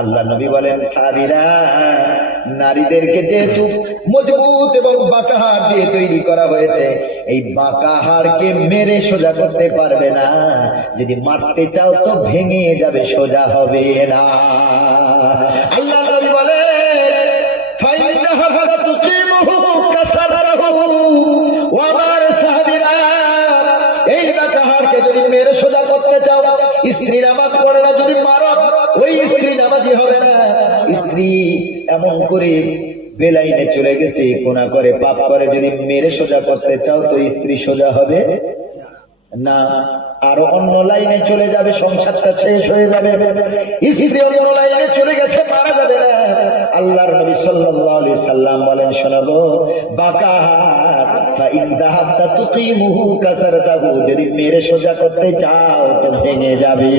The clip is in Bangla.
আল্লাহ নবী বলেন, সাহাবীরা, নারীদেরকে যেহেতু মজবুত এবং বাঁকা হাড় দিয়ে তৈরি করা হয়েছে, এই বাঁকা হাড়কে মেরে সোজা করতে পারবে না। যদি মারতে চাও তো ভেঙে যাবে, সোজা হবে না। আল্লাহ নবী বলেন, ফাইন্নাহা তুকিমুহু কাসারাহু। ও আমার সাহাবীরা, এই বাঁকা হাড়কে যদি মেরে সোজা করতে চাও, স্ত্রী নামাজ পড়ে না, যদি মারো ওই স্ত্রী নামাজি হবে না। স্ত্রী এমন করে বেলাইনে চলে গেছে, কোনা করে পাপ করে, যদি মেরে সোজা করতে চাও তো স্ত্রী সোজা হবে না, আরো অন্য লাইনে চলে যাবে, সংসারটা শেষ হয়ে যাবে। স্ত্রী অন্য লাইনে চলে গেছে, মারা যাবে না। আল্লাহর নবী সাল্লাল্লাহু আলাইহি সাল্লাম বলেন, শোনাবো, বাঁকা হাত ফাইন যাহাবতা তুকিমুহু কাসারতাহু, যদি মেরে সোজা করতে চাও তো ভেঙে যাবে।